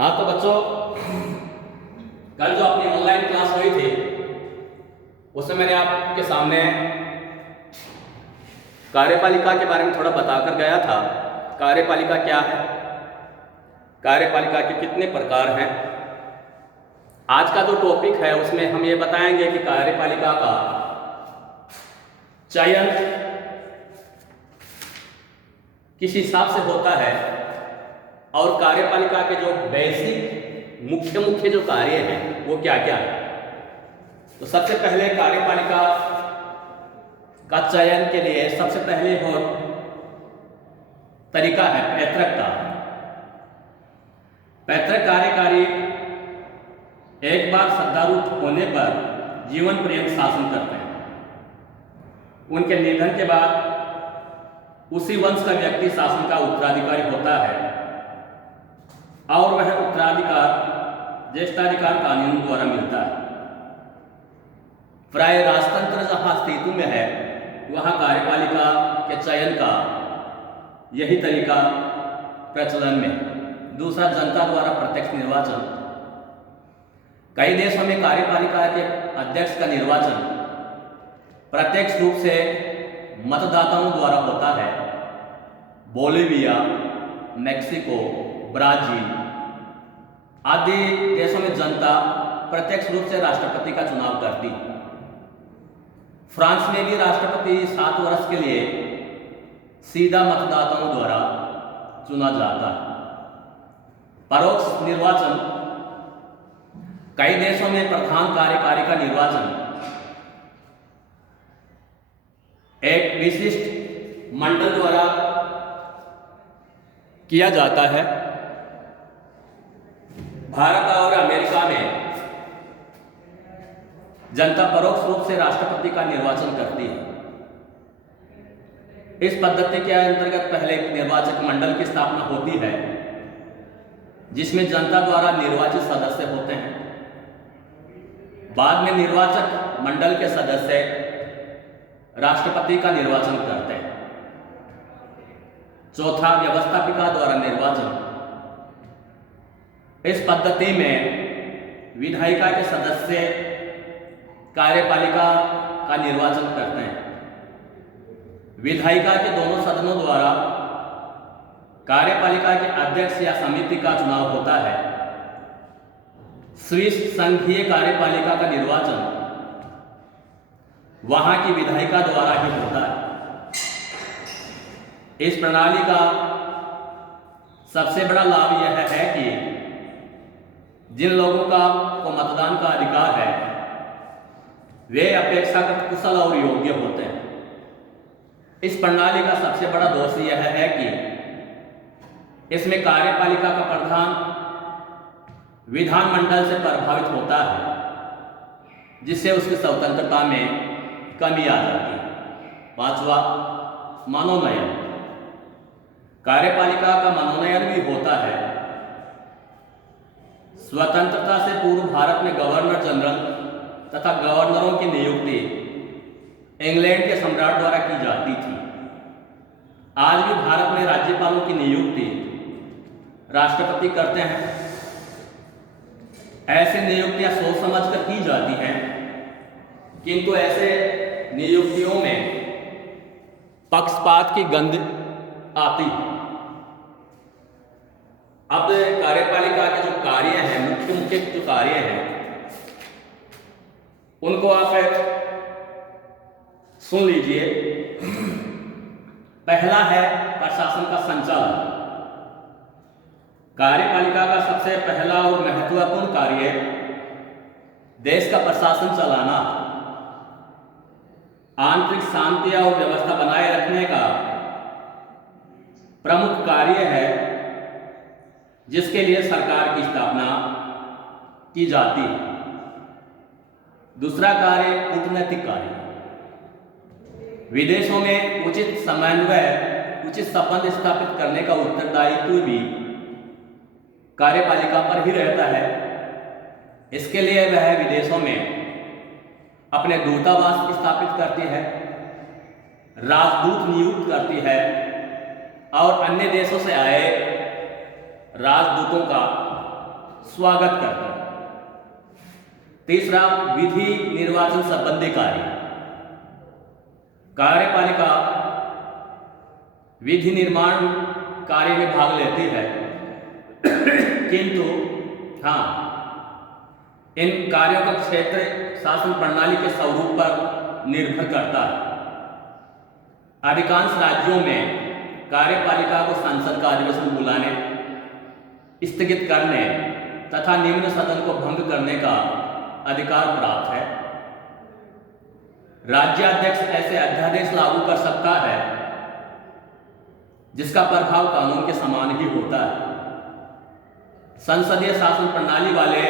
हाँ तो बच्चों, कल जो अपनी ऑनलाइन क्लास हुई थी उसमें मैंने आपके सामने कार्यपालिका के बारे में थोड़ा बताकर गया था। कार्यपालिका क्या है, कार्यपालिका के कितने प्रकार हैं। आज का जो टॉपिक है उसमें हम ये बताएंगे कि कार्यपालिका का चयन किस हिसाब से होता है और कार्यपालिका के जो बेसिक मुख्य जो कार्य हैं वो क्या क्या है। तो सबसे पहले कार्यपालिका का चयन के लिए सबसे पहले और तरीका है पैतृक का। पैतृक कार्यकारी एक बार सत्तारूढ़ होने पर जीवन पर्यंत शासन करते हैं। उनके निधन के बाद उसी वंश का व्यक्ति शासन का उत्तराधिकारी होता है और वह उत्तराधिकार ज्येष्ठाधिकार कानून द्वारा मिलता है। प्राय राजतंत्र जहां अस्तित्व में है वहां कार्यपालिका के चयन का यही तरीका प्रचलन में। दूसरा, जनता द्वारा प्रत्यक्ष निर्वाचन। कई देशों में कार्यपालिका के अध्यक्ष का निर्वाचन प्रत्यक्ष रूप से मतदाताओं द्वारा होता है। बोलिविया, मेक्सिको, ब्राजील आदि देशों में जनता प्रत्यक्ष रूप से राष्ट्रपति का चुनाव करती। फ्रांस में भी राष्ट्रपति 7 वर्ष के लिए सीधा मतदाताओं द्वारा चुना जाता है। परोक्ष निर्वाचन। कई देशों में प्रधान कार्यकारी का निर्वाचन एक विशिष्ट मंडल द्वारा किया जाता है। भारत और अमेरिका में जनता परोक्ष रूप से राष्ट्रपति का निर्वाचन करती है। इस पद्धति के अंतर्गत पहले एक निर्वाचक मंडल की स्थापना होती है जिसमें जनता द्वारा निर्वाचित सदस्य होते हैं। बाद में निर्वाचक मंडल के सदस्य राष्ट्रपति का निर्वाचन करते हैं। चौथा, व्यवस्थापिका द्वारा निर्वाचन। इस पद्धति में विधायिका के सदस्य कार्यपालिका का निर्वाचन करते हैं। विधायिका के दोनों सदनों द्वारा कार्यपालिका के अध्यक्ष या समिति का चुनाव होता है। स्विस संघीय कार्यपालिका का निर्वाचन वहां की विधायिका द्वारा ही होता है। इस प्रणाली का सबसे बड़ा लाभ यह है कि जिन लोगों को मतदान का अधिकार है वे अपेक्षाकृत कुशल और योग्य होते हैं। इस प्रणाली का सबसे बड़ा दोष यह है कि इसमें कार्यपालिका का प्रधान विधानमंडल से प्रभावित होता है जिससे उसकी स्वतंत्रता में कमी आ जाती है। पांचवा, मनोनयन। कार्यपालिका का मनोनयन भी होता है। स्वतंत्रता से पूर्व भारत में गवर्नर जनरल तथा गवर्नरों की नियुक्ति इंग्लैंड के सम्राट द्वारा की जाती थी। आज भी भारत में राज्यपालों की नियुक्ति राष्ट्रपति करते हैं। ऐसी नियुक्तियां सोच समझकर की जाती हैं, किंतु ऐसे नियुक्तियों में पक्षपात की गंध आती है। अब कार्यपालिका के जो कार्य हैं, मुख्य जो कार्य हैं उनको आप सुन लीजिए। पहला है प्रशासन का संचालन। कार्यपालिका का सबसे पहला और महत्वपूर्ण कार्य देश का प्रशासन चलाना। आंतरिक शांति और व्यवस्था बनाए रखने का प्रमुख कार्य है जिसके लिए सरकार की स्थापना की जाती है। दूसरा कार्य कूटनैतिक कार्य। विदेशों में उचित समन्वय, उचित संबंध स्थापित करने का उत्तरदायित्व भी कार्यपालिका पर ही रहता है। इसके लिए वह विदेशों में अपने दूतावास स्थापित करती है, राजदूत नियुक्त करती है और अन्य देशों से आए राजदूतों का स्वागत करता है। तीसरा, विधि निर्वाचन संबंधी कार्य। कार्यपालिका विधि निर्माण कार्य में भाग लेती है, किंतु हाँ, इन कार्यों का क्षेत्र शासन प्रणाली के स्वरूप पर निर्भर करता है। अधिकांश राज्यों में कार्यपालिका को संसद का अधिवेशन बुलाने, स्थगित करने तथा निम्न सदन को भंग करने का अधिकार प्राप्त है। राज्याध्यक्ष ऐसे अध्यादेश लागू कर सकता है जिसका प्रभाव कानून के समान ही होता है। संसदीय शासन प्रणाली वाले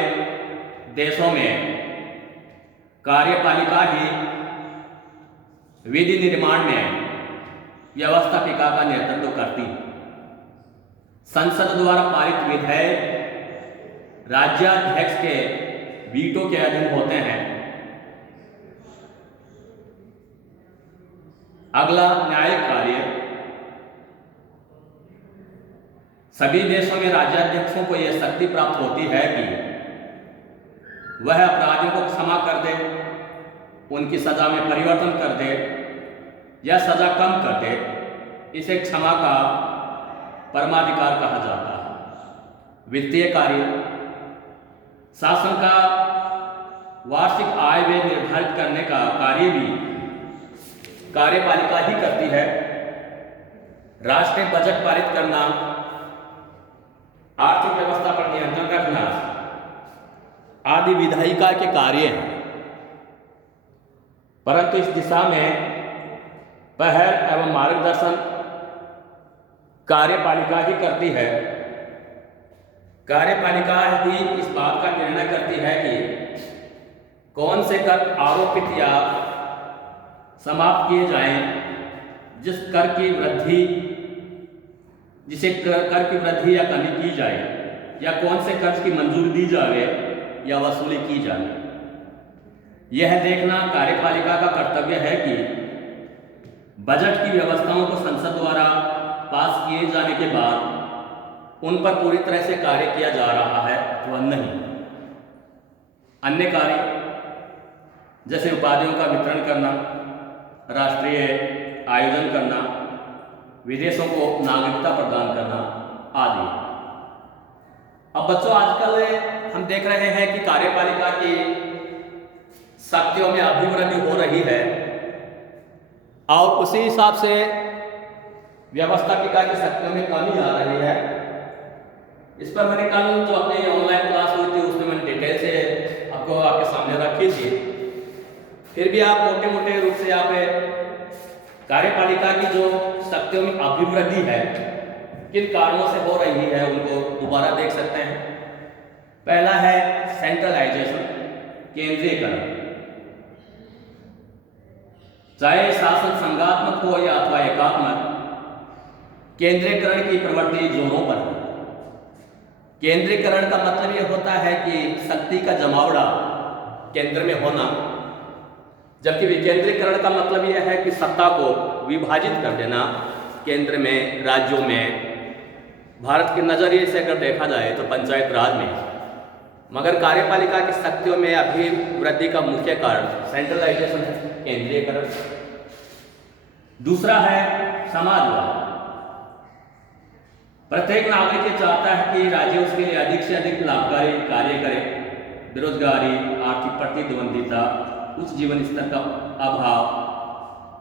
देशों में कार्यपालिका ही विधि निर्माण में व्यवस्थापिका का नेतृत्व करती है। संसद द्वारा पारित विधेयक राज्याध्यक्ष के वीटो के अधीन होते हैं। अगला, न्यायिक कार्य। सभी देशों में राज्याध्यक्षों को यह शक्ति प्राप्त होती है कि वह अपराधियों को क्षमा कर दे, उनकी सजा में परिवर्तन कर दे या सजा कम कर दे। इसे क्षमा का परमाधिकार कहा जाता है। वित्तीय कार्य। शासन का वार्षिक आय व्यय निर्धारित करने का कार्य भी कार्यपालिका ही करती है। राष्ट्रीय बजट पारित करना, आर्थिक व्यवस्था पर नियंत्रण रखना आदि विधायिका के कार्य हैं, परंतु इस दिशा में पहल एवं मार्गदर्शन कार्यपालिका ही करती है। कार्यपालिका ही इस बात का निर्णय करती है कि कौन से कर आरोपित या समाप्त किए जाएं, जिसे कर की वृद्धि या कमी की जाए, या कौन से कर्ज की मंजूरी दी जाए या वसूली की जाए। यह देखना कार्यपालिका का कर्तव्य है कि बजट की व्यवस्थाओं को संसद द्वारा पास किए जाने के बाद उन पर पूरी तरह से कार्य किया जा रहा है अथवा नहीं। अन्य कार्य जैसे उपाधियों का वितरण करना, राष्ट्रीय आयोजन करना, विदेशों को नागरिकता प्रदान करना आदि। अब बच्चों, आजकल हम देख रहे हैं कि कार्यपालिका की शक्तियों में अभिवृद्धि हो रही है और उसी हिसाब से व्यवस्थापिका की शक्तियों में कमी आ रही है। इस पर मैंने कल जो अपनी ऑनलाइन क्लास हुई थी उसमें मैंने डिटेल से आपको आपके सामने रखी थी। फिर भी आप मोटे मोटे रूप से यहाँ पे कार्यपालिका की जो शक्तियों में अभिवृद्धि है किन कारणों से हो रही है उनको दोबारा देख सकते हैं। पहला है सेंट्रलाइजेशन, केंद्रीयकरण। चाहे शासन संघात्मक हो या अथवा एकात्मक, केंद्रीयकरण की प्रवृत्ति जोरों पर है। केंद्रीयकरण का मतलब यह होता है कि शक्ति का जमावड़ा केंद्र में होना, जबकि विकेंद्रीकरण का मतलब यह है कि सत्ता को विभाजित कर देना केंद्र में, राज्यों में। भारत के नजरिए से अगर देखा जाए तो पंचायत राज में, मगर कार्यपालिका की शक्तियों में अभिवृद्धि का मुख्य कारण सेंट्रलाइजेशन है, केंद्रीयकरण। दूसरा है समाजवाद। प्रत्येक नागरिक ये चाहता है कि राज्य उसके लिए अधिक से अधिक लाभकारी कार्य करे। बेरोजगारी, आर्थिक प्रतिद्वंदिता, उच्च जीवन स्तर का अभाव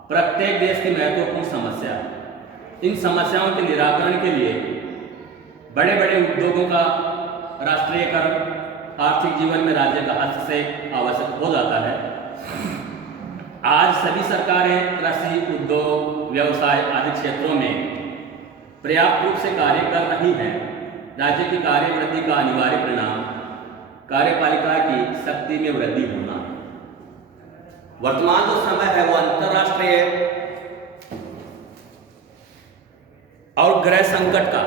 प्रत्येक देश की महत्वपूर्ण समस्या है। इन समस्याओं के निराकरण के लिए बड़े बड़े उद्योगों का राष्ट्रीयकरण, आर्थिक जीवन में राज्य का हस्तक्षेप आवश्यक हो जाता है। आज सभी सरकारें कृषि, उद्योग, व्यवसाय आदि क्षेत्रों में पर्याप्त रूप से कार्य कर रही हैं। राज्य की कार्य वृद्धि का अनिवार्य परिणाम कार्यपालिका की शक्ति में वृद्धि होना है। वर्तमान जो समय है वो अंतर्राष्ट्रीय और गृह संकट का।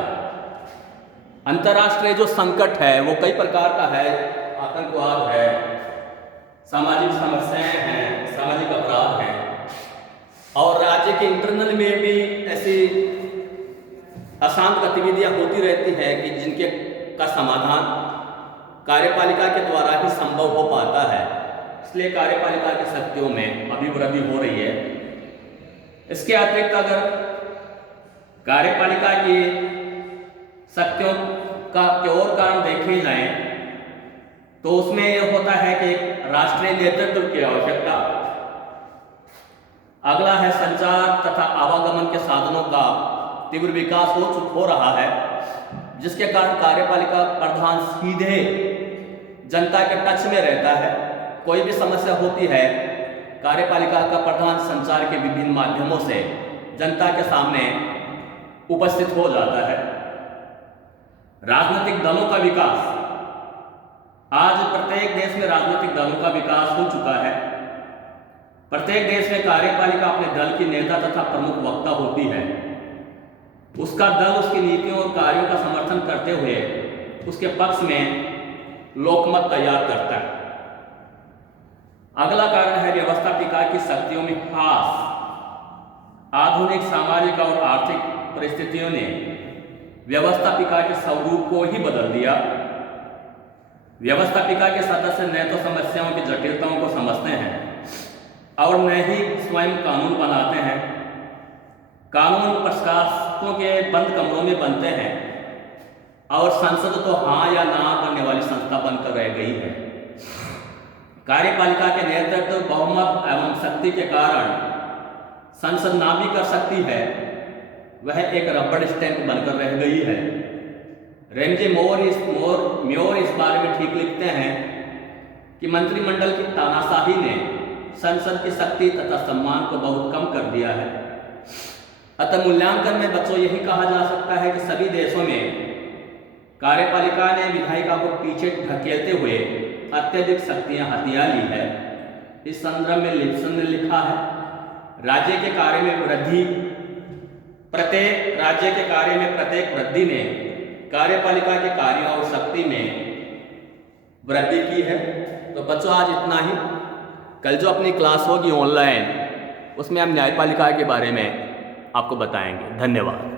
अंतर्राष्ट्रीय जो संकट है वो कई प्रकार का है। आतंकवाद है, सामाजिक समस्याएं हैं, सामाजिक अपराध हैं, और राज्य के इंटरनल में भी ऐसी अशांत गतिविधियां होती रहती है कि जिनके का समाधान कार्यपालिका के द्वारा ही संभव हो पाता है, इसलिए कार्यपालिका की शक्तियों में अभिवृद्धि हो रही है। इसके अतिरिक्त अगर कार्यपालिका की शक्तियों का और कारण देखे जाएं तो उसमें यह होता है कि राष्ट्रीय नेतृत्व की आवश्यकता। अगला है संचार तथा आवागमन के साधनों का तीव्र विकास हो रहा है, जिसके कारण कार्यपालिका प्रधान सीधे जनता के टच में रहता है। कोई भी समस्या होती है, कार्यपालिका का प्रधान संचार के विभिन्न माध्यमों से जनता के सामने उपस्थित हो जाता है। राजनीतिक दलों का विकास। आज प्रत्येक देश में राजनीतिक दलों का विकास हो चुका है। प्रत्येक देश में कार्यपालिका अपने दल की नेता तथा प्रमुख वक्ता होती है। उसका दल उसकी नीतियों और कार्यों का समर्थन करते हुए उसके पक्ष में लोकमत तैयार करता है। अगला कारण है व्यवस्थापिका की शक्तियों में ह्रास। आधुनिक सामाजिक और आर्थिक परिस्थितियों ने व्यवस्थापिका के स्वरूप को ही बदल दिया। व्यवस्थापिका के सदस्य न तो समस्याओं की जटिलताओं को समझते हैं और न ही स्वयं कानून बनाते हैं। कानून प्रशासकों के बंद कमरों में बनते हैं और संसद तो हाँ या ना करने वाली संस्था बनकर रह गई है। कार्यपालिका के नेतृत्व, बहुमत एवं शक्ति के कारण संसद ना भी कर सकती है, वह एक रबड़ स्टैंप बनकर रह गई है। रेमजे म्योर इस बारे में ठीक लिखते हैं कि मंत्रिमंडल की तानाशाही ने संसद की शक्ति तथा सम्मान को बहुत कम कर दिया है। अतः मूल्यांकन में बच्चों यही कहा जा सकता है कि सभी देशों में कार्यपालिका ने विधायिका को पीछे ढकेलते हुए अत्यधिक शक्तियां हथिया ली है। इस संदर्भ में लिप्सन ने लिखा है, राज्य के कार्य में वृद्धि प्रत्येक वृद्धि ने कार्यपालिका के कार्यों और शक्ति में वृद्धि की है। तो बच्चों आज इतना ही। कल जो अपनी क्लास होगी ऑनलाइन, उसमें हम न्यायपालिका के बारे में आपको बताएंगे। धन्यवाद।